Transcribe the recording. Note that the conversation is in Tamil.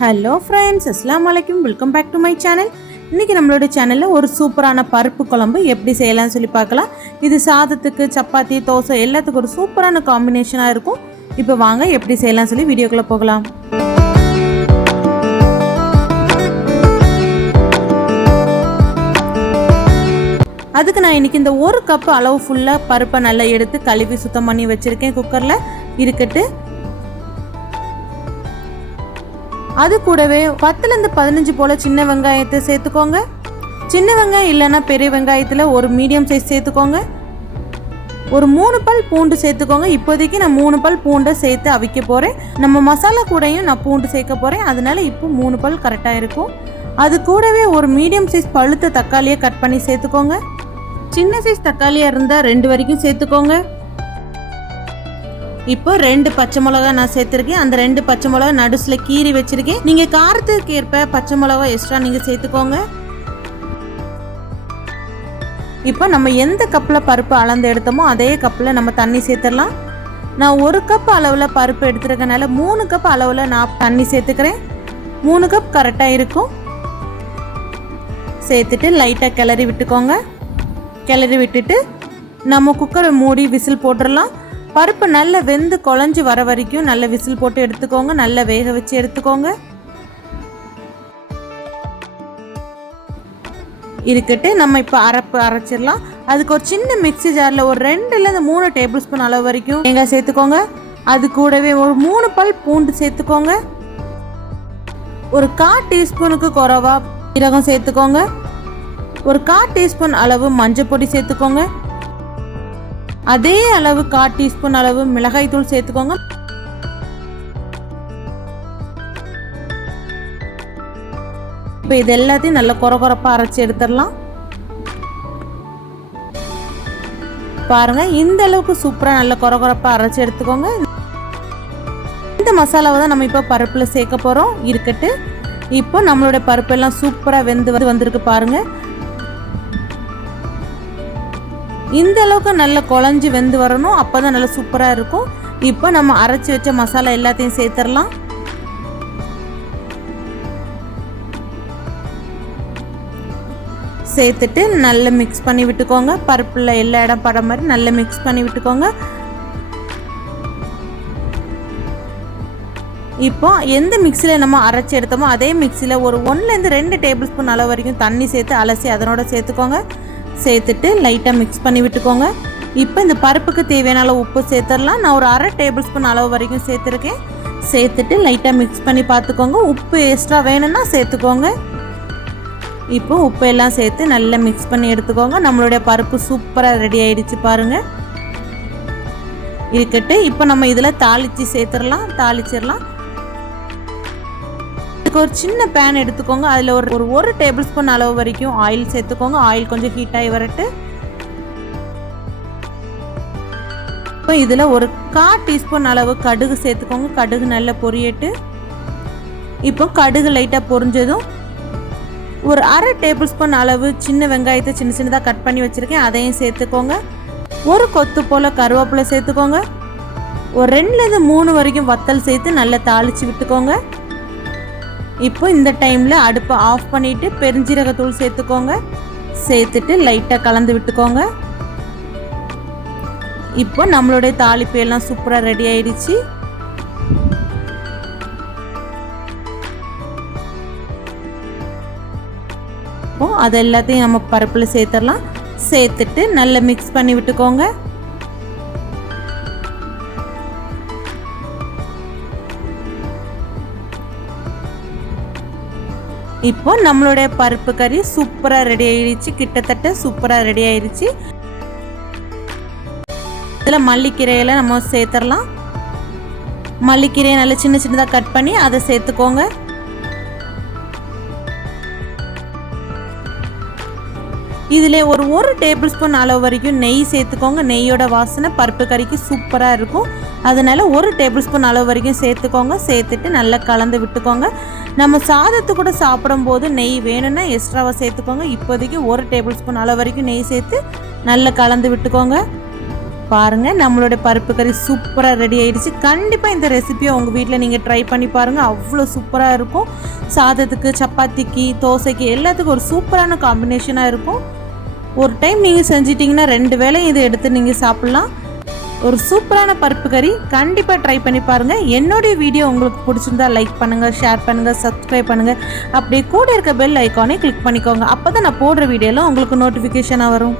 ஹலோ ஃப்ரெண்ட்ஸ் அஸ்லாம் வலைக்கும் welcome back to my channel இன்றைக்கி நம்மளோட சேனலில் ஒரு சூப்பரான பருப்பு குழம்பு எப்படி செய்யலாம்னு சொல்லி பார்க்கலாம். இது சாதத்துக்கு சப்பாத்தி தோசை எல்லாத்துக்கும் ஒரு சூப்பரான காம்பினேஷனாக இருக்கும். இப்போ வாங்க எப்படி செய்யலாம்னு சொல்லி வீடியோக்குள்ளே போகலாம். அதுக்கு நான் இன்றைக்கி இந்த ஒரு கப்பு அளவு ஃபுல்லாக பருப்பை நல்லா எடுத்து கழுவி சுத்தம் பண்ணி வச்சுருக்கேன் குக்கரில் இருக்கட்டு. அது கூடவே பத்துலேருந்து பதினஞ்சு போல் சின்ன வெங்காயத்தை சேர்த்துக்கோங்க. சின்ன வெங்காயம் இல்லைன்னா பெரிய வெங்காயத்தில் ஒரு மீடியம் சைஸ் சேர்த்துக்கோங்க. ஒரு மூணு பல் பூண்டு சேர்த்துக்கோங்க. இப்போதைக்கு நான் மூணு பல் பூண்டை சேர்த்து அவிக்க போகிறேன் நம்ம மசாலா கூடையும் நான் பூண்டு சேர்க்க போகிறேன் அதனால இப்போ மூணு பல் கரெக்டாக இருக்கும். அது கூடவே ஒரு மீடியம் சைஸ் பழுத்த தக்காளியை கட் பண்ணி சேர்த்துக்கோங்க. சின்ன சைஸ் தக்காளியாக இருந்தால் ரெண்டு வரைக்கும் சேர்த்துக்கோங்க. இப்போ ரெண்டு பச்சை மிளகா நான் சேர்த்துருக்கேன். அந்த ரெண்டு பச்சை மிளகா நடுசில் கீறி வச்சிருக்கேன். நீங்கள் காரத்துக்கு ஏற்ப பச்சை மிளகா எக்ஸ்ட்ரா நீங்கள் சேர்த்துக்கோங்க. இப்போ நம்ம எந்த கப்பில் பருப்பு அளந்து எடுத்தோமோ அதே கப்பில் நம்ம தண்ணி சேர்த்துடலாம். நான் ஒரு கப் அளவில் பருப்பு எடுத்துருக்கனால மூணு கப் அளவில் நான் தண்ணி சேர்த்துக்கிறேன். மூணு கப் கரெக்டாக இருக்கும். சேர்த்துட்டு லைட்டாக கிளறி விட்டுக்கோங்க. கிளறி விட்டுட்டு நம்ம குக்கரை மூடி விசில் போட்டுடலாம். பருப்பு நல்லா வெந்து குழஞ்சி வர வரைக்கும் நல்ல விசில் போட்டு எடுத்துக்கோங்க. நல்லா வேக வச்சு எடுத்துக்கோங்க. இருக்கட்டு நம்ம இப்போ அரைப்பு அரைச்சிடலாம். அதுக்கு ஒரு சின்ன மிக்சி ஜாரில் ஒரு ரெண்டுலேருந்து மூணு டேபிள் ஸ்பூன் அளவு வரைக்கும் தேங்காய் சேர்த்துக்கோங்க. அது கூடவே ஒரு மூணு பல் பூண்டு சேர்த்துக்கோங்க. ஒரு கா டீஸ்பூனுக்கு குறவா சீரகம் சேர்த்துக்கோங்க. ஒரு கா டீஸ்பூன் அளவு மஞ்சள் பொடி சேர்த்துக்கோங்க. அதே அளவு கால் டீஸ்பூன் அளவு மிளகாய் தூள் சேர்த்துக்கோங்க. இப்போ இது எல்லாத்தையும் நல்ல குறை குறைப்பாக அரைச்சி எடுத்துடலாம். பாருங்க இந்த அளவுக்கு சூப்பராக நல்ல குறை குறைப்பாக அரைச்சி எடுத்துக்கோங்க. இந்த மசாலாவை தான் நம்ம இப்போ பருப்பில் சேர்க்க போகிறோம் இருக்கட்டு. இப்போ நம்மளோட பருப்பெல்லாம் சூப்பராக வெந்து வந்து வந்திருக்கு பாருங்கள் இந்த அளவுக்கு நல்ல குழஞ்சி வெந்து வரணும். அப்போ தான் நல்லா சூப்பராக இருக்கும். இப்போ நம்ம அரைச்சி வச்ச மசாலா எல்லாத்தையும் சேர்த்துடலாம். சேர்த்துட்டு நல்லா மிக்ஸ் பண்ணி விட்டுக்கோங்க. பருப்பில் எல்லா இடம் பட மாதிரி நல்லா மிக்ஸ் பண்ணி விட்டுக்கோங்க. இப்போ எந்த மிக்சியில் நம்ம அரைச்சி எடுத்தோமோ அதே மிக்சியில் ஒரு ஒன்றுலேருந்து ரெண்டு டேபிள் ஸ்பூன் அளவு வரைக்கும் தண்ணி சேர்த்து அலசி அதனோட சேர்த்துக்கோங்க. சேர்த்துட்டு லைட்டாக மிக்ஸ் பண்ணி விட்டுக்கோங்க. இப்போ இந்த பருப்புக்கு தேவையான அளவு உப்பு சேர்த்துடலாம். நான் ஒரு அரை டேபிள் ஸ்பூன் அளவு வரைக்கும் சேர்த்துருக்கேன். சேர்த்துட்டு லைட்டாக மிக்ஸ் பண்ணி பார்த்துக்கோங்க. உப்பு எக்ஸ்ட்ரா வேணும்னா சேர்த்துக்கோங்க. இப்போ உப்பு எல்லாம் சேர்த்து நல்லா மிக்ஸ் பண்ணி எடுத்துக்கோங்க. நம்மளுடைய பருப்பு சூப்பராக ரெடி ஆகிடுச்சு பாருங்கள் இருக்கட்டு இப்போ நம்ம இதில் தாளித்து சேர்த்துடலாம். தாளிச்சிடலாம். அதுக்கு ஒரு சின்ன பேன் எடுத்துக்கோங்க. அதில் ஒரு ஒரு ஒரு டேபிள் ஸ்பூன் அளவு வரைக்கும் ஆயில் சேர்த்துக்கோங்க. ஆயில் கொஞ்சம் ஹீட் ஆகி வரட்டு. இப்போ இதில் ஒரு கா டீஸ்பூன் அளவு கடுகு சேர்த்துக்கோங்க. கடுகு நல்லா பொரியட்டு. இப்போ கடுகு லைட்டாக பொரிஞ்சதும் ஒரு அரை டேபிள் ஸ்பூன் அளவு சின்ன வெங்காயத்தை சின்ன சின்னதாக கட் பண்ணி வச்சுருக்கேன். அதையும் சேர்த்துக்கோங்க. ஒரு கொத்து போல் கருவேப்பிலை சேர்த்துக்கோங்க. ஒரு ரெண்டுலேருந்து மூணு வரைக்கும் வத்தல் சேர்த்து நல்லா தாளித்து விட்டுக்கோங்க. இப்போ இந்த டைமில் அடுப்பை ஆஃப் பண்ணிவிட்டு பெருஞ்சீரகத்தூள் சேர்த்துக்கோங்க. சேர்த்துட்டு லைட்டாக கலந்து விட்டுக்கோங்க. இப்போ நம்மளுடைய தாளிப்பு எல்லாம் சூப்பராக ரெடி ஆயிடுச்சு. இப்போ அது எல்லாத்தையும் நம்ம பருப்பில் சேர்த்துடலாம். சேர்த்துட்டு நல்லா மிக்ஸ் பண்ணி விட்டுக்கோங்க. இப்போ நம்மளுடைய பருப்பு கறி சூப்பராக ரெடி ஆயிடுச்சு. கிட்டத்தட்ட சூப்பராக ரெடி ஆயிடுச்சு. இதில் மல்லிக்கீரையில் நம்ம சேர்த்துடலாம். மல்லிக்கீரையை நல்லா சின்ன சின்னதாக கட் பண்ணி அதை சேர்த்துக்கோங்க. இதில் ஒரு ஒரு டேபிள் ஸ்பூன் அளவு வரைக்கும் நெய் சேர்த்துக்கோங்க. நெய்யோட வாசனை பருப்பு கறிக்கு சூப்பராக இருக்கும். அதனால் ஒரு டேபிள் ஸ்பூன் அளவு வரைக்கும் சேர்த்துக்கோங்க. சேர்த்துட்டு நல்லா கலந்து விட்டுக்கோங்க. நம்ம சாதத்து கூட சாப்பிடும்போது நெய் வேணும்னா எக்ஸ்ட்ராவாக சேர்த்துக்கோங்க. இப்போதைக்கு ஒரு டேபிள் ஸ்பூன் அளவு வரைக்கும் நெய் சேர்த்து நல்லா கலந்து விட்டுக்கோங்க. பாருங்கள் நம்மளோட பருப்பு கறி சூப்பராக ரெடி ஆயிடுச்சு. கண்டிப்பாக இந்த ரெசிபியை உங்கள் வீட்டில் நீங்கள் ட்ரை பண்ணி பாருங்கள் அவ்வளோ சூப்பராக இருக்கும். சாதத்துக்கு சப்பாத்திக்கு தோசைக்கு எல்லாத்துக்கும் ஒரு சூப்பரான காம்பினேஷனாக இருக்கும். ஒரு டைம் நீங்கள் செஞ்சிட்டிங்கன்னா ரெண்டு வேளையும் இதை எடுத்து நீங்கள் சாப்பிட்லாம். ஒரு சூப்பரான பருப்பு கறி. கண்டிப்பாக ட்ரை பண்ணி பாருங்கள் என்னுடைய வீடியோ உங்களுக்கு பிடிச்சிருந்தா லைக் பண்ணுங்கள் ஷேர் பண்ணுங்கள் சப்ஸ்கிரைப் பண்ணுங்கள் அப்படியே கூட இருக்க பெல் ஐக்கானே கிளிக் பண்ணிக்கோங்க. அப்போ தான் நான் போடுற வீடியோலாம் உங்களுக்கு நோட்டிஃபிகேஷனாக வரும்.